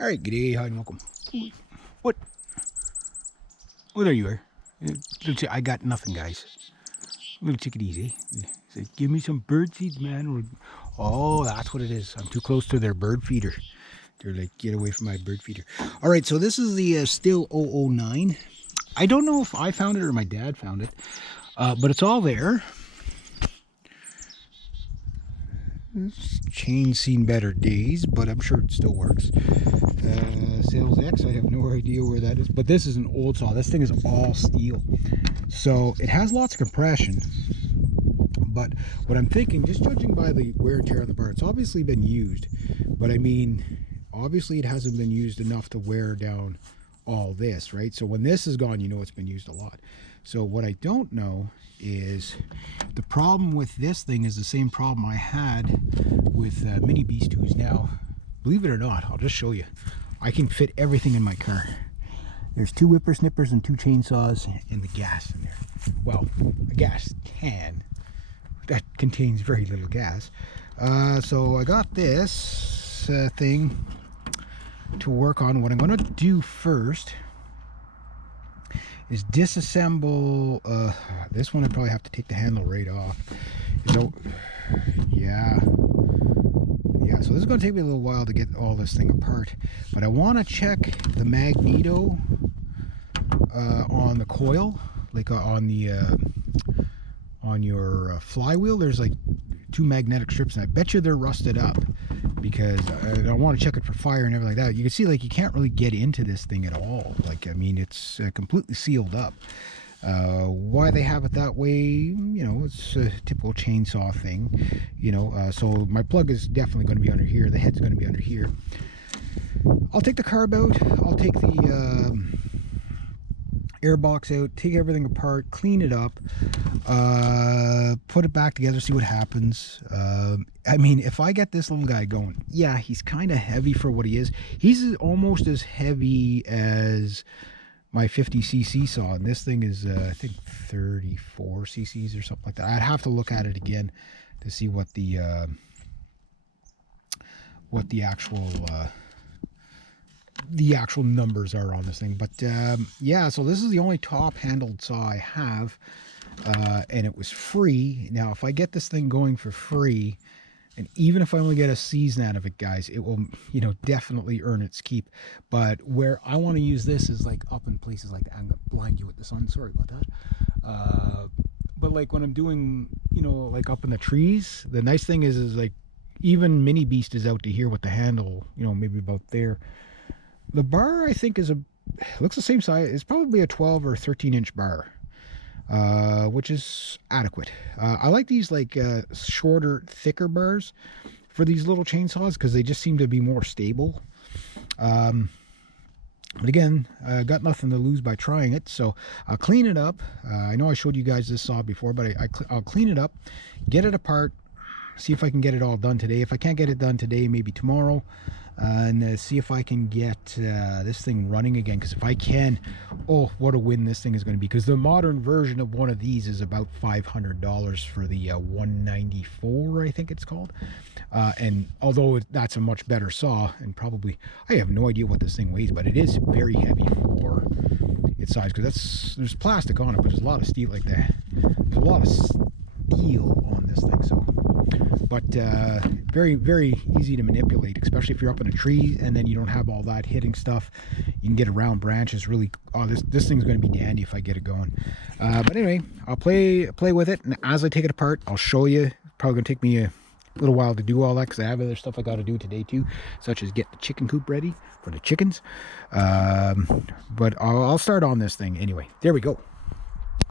All right, g'day, hi and welcome. What? Well, there you are. I got nothing, guys. Little chickadees, eh? Say, give me some bird seeds, man. Oh, that's what it is. I'm too close to their bird feeder. They're like, get away from my bird feeder. All right, so this is the Sthil 009. I don't know if I found it or my dad found it, but it's all there. This chain's seen better days, but I'm sure it still works. Sales X, I have no idea where that is, but this is an old saw. This thing is all steel, so it has lots of compression. But what I'm thinking, just judging by the wear and tear on the bar, it's obviously been used, but I mean, obviously it hasn't been used enough to wear down all this, right? So when this is gone, you know it's been used a lot. So what I don't know is the problem with this thing is the same problem I had with Mini Beast 2s. Now, believe it or not, I'll just show you. I can fit everything in my car. There's 2 whippersnippers and 2 chainsaws and the gas in there. Well, a gas can that contains very little gas. So I got this thing to work on. What I'm going to do first is disassemble this one. I probably have to take the handle right off. So yeah, so this is going to take me a little while to get all this thing apart, but I want to check the magneto on the coil, like on your flywheel. There's like 2 magnetic strips, and I bet you they're rusted up, because I want to check it for fire and everything like that. You can see, like, you can't really get into this thing at all. Like, I mean, it's completely sealed up. Why they have it that way, you know, it's a typical chainsaw thing, you know. So my plug is definitely going to be under here. The head's going to be under here. I'll take the carb out. I'll take the air box out, take everything apart, clean it up, put it back together, see what happens. I mean, if I get this little guy going, yeah, he's kind of heavy for what he is. He's almost as heavy as my 50cc saw, and this thing is I think 34 cc's or something like that. I'd have to look at it again to see what the actual numbers are on this thing. But yeah, so this is the only top handled saw I have, and it was free. Now if I get this thing going for free, and even if I only get a season out of it, guys, it will, you know, definitely earn its keep. But where I want to use this is like up in places like that. I'm gonna blind you with the sun, sorry about that. But like when I'm doing, you know, like up in the trees, the nice thing is like even Mini Beast is out to here with the handle, you know, maybe about there. The bar, I think, looks the same size. It's probably a 12 or 13 inch bar, which is adequate. I like these like shorter, thicker bars for these little chainsaws because they just seem to be more stable. But again, I got nothing to lose by trying it, so I'll clean it up. I know I showed you guys this saw before, but I'll clean it up, get it apart, see if I can get it all done today. If I can't get it done today, maybe tomorrow. And see if I can get this thing running again, because if I can, oh, what a win this thing is going to be, because the modern version of one of these is about $500 for the 194, I think it's called. And although that's a much better saw, and probably, I have no idea what this thing weighs, but it is very heavy for its size, because there's plastic on it, but there's a lot of steel like that. There's a lot of steel on this thing, so. But very, very easy to manipulate, especially if you're up in a tree and then you don't have all that hitting stuff. You can get around branches really. Oh, this thing's going to be dandy if I get it going. But anyway, I'll play with it, and as I take it apart, I'll show you. Probably going to take me a little while to do all that, because I have other stuff I got to do today too, such as get the chicken coop ready for the chickens. But I'll start on this thing anyway. There we go.